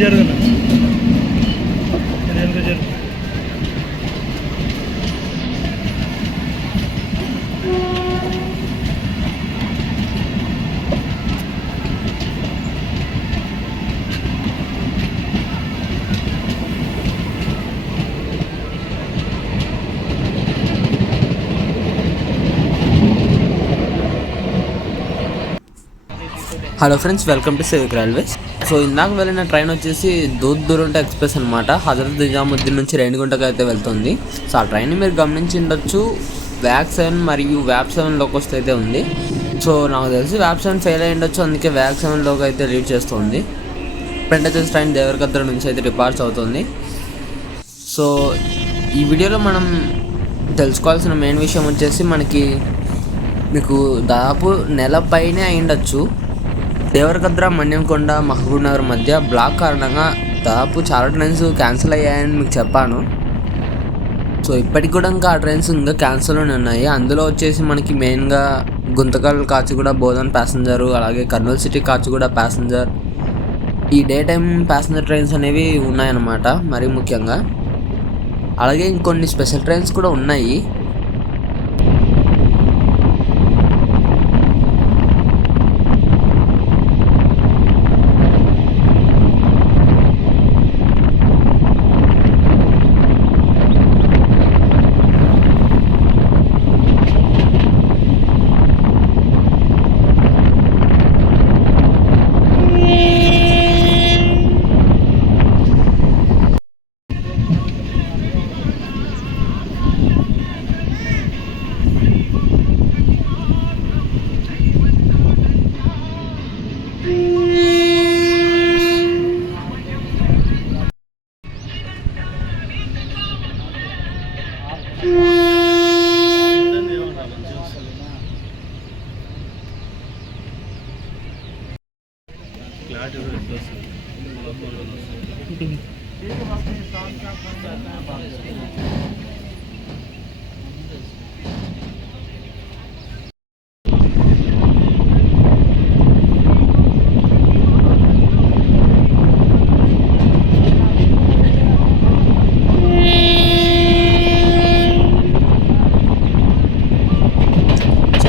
జరుగుతుంది. Hello friends, welcome to civic railways. So ఇందాక వెళ్ళిన ట్రైన్ వచ్చేసి దూద్ దురంటో ఎక్స్ప్రెస్ అనమాట. హజరత్ నిజాముద్దీన్ నుంచి రేణిగుంటకు అయితే వెళ్తుంది. సో ఆ ట్రైన్ మీరు గమనించి ఉండొచ్చు. వ్యాక్ 7 మరియు వ్యాప్ 7 లోకి అయితే ఉంది. సో నాకు తెలిసి వ్యాప్ 7 ఫెయిల్ అయ్యి ఉండొచ్చు, అందుకే వ్యాక్ 7 అయితే లీడ్ చేస్తుంది. ఫ్రంట్ వచ్చేసి ట్రైన్ దేవరకద్ర నుంచి అయితే డిపార్ట్స్ అవుతుంది. సో ఈ వీడియోలో మనం తెలుసుకోవాల్సిన మెయిన్ విషయం వచ్చేసి మీకు దాదాపు నెల పైనే అయ్యుండొచ్చు. దేవరకద్ర, మన్యంకొండ, మహబూబ్ నగర్ మధ్య బ్లాక్ కారణంగా దాదాపు చాలా ట్రైన్స్ క్యాన్సిల్ అయ్యాయని మీకు చెప్పాను. సో ఇప్పటికి కూడా ఇంకా ఆ ట్రైన్స్ ఇంకా క్యాన్సిల్ ఉన్నాయి. అందులో వచ్చేసి మనకి మెయిన్గా గుంతకల్ కాచిగూడ బోధన్ ప్యాసింజరు, అలాగే కర్నూలు సిటీ కాచిగూడ ప్యాసింజర్, ఈ డే టైం ప్యాసింజర్ ట్రైన్స్ అనేవి ఉన్నాయన్నమాట మరీ ముఖ్యంగా. అలాగే ఇంకొన్ని స్పెషల్ ట్రైన్స్ కూడా ఉన్నాయి.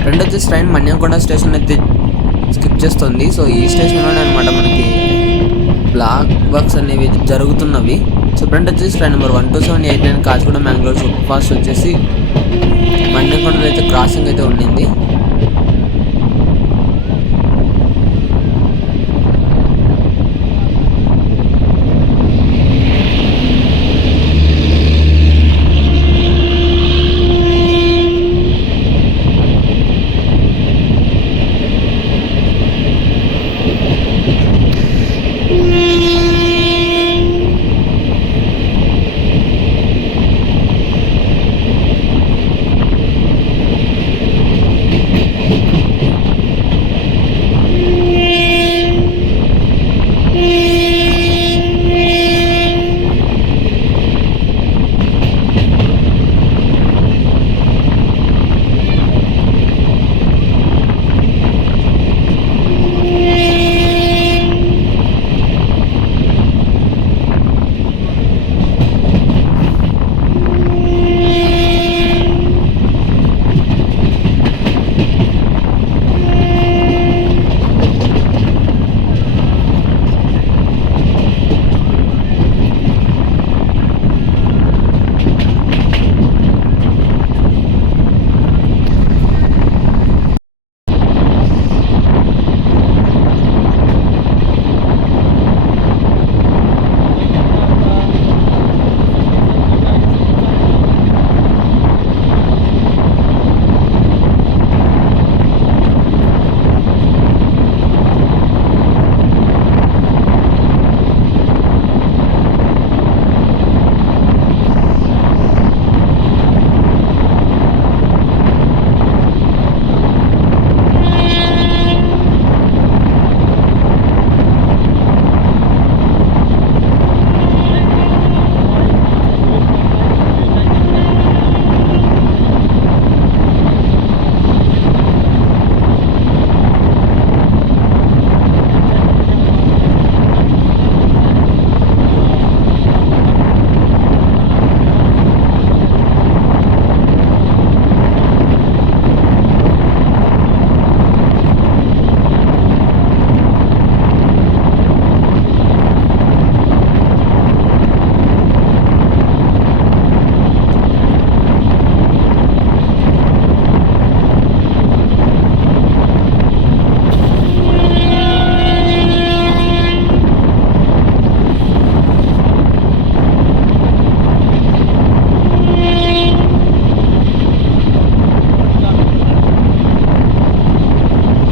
ఫ్రంట్ వచ్చేసి ట్రైన్ మన్యంకొండ స్టేషన్ అయితే స్కిప్ చేస్తుంది. సో ఈ స్టేషన్లోనే అనమాట మనకి బ్లాక్ వర్క్స్ అనేవి జరుగుతున్నవి. సో ఫ్రంట్ వచ్చేసి train number 12789 Kacheguda Mangalore super fast వచ్చేసి మన్యంకొండలో అయితే క్రాసింగ్ అయితే ఉండింది.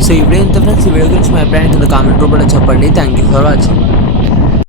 సో ఇప్పుడు ఎంత ఫ్రెండ్స్, ఈ వీడియో గురించి మీ అభిప్రాయం కింద కామెంట్ రూపంలో చెప్పండి. Thank you for watching.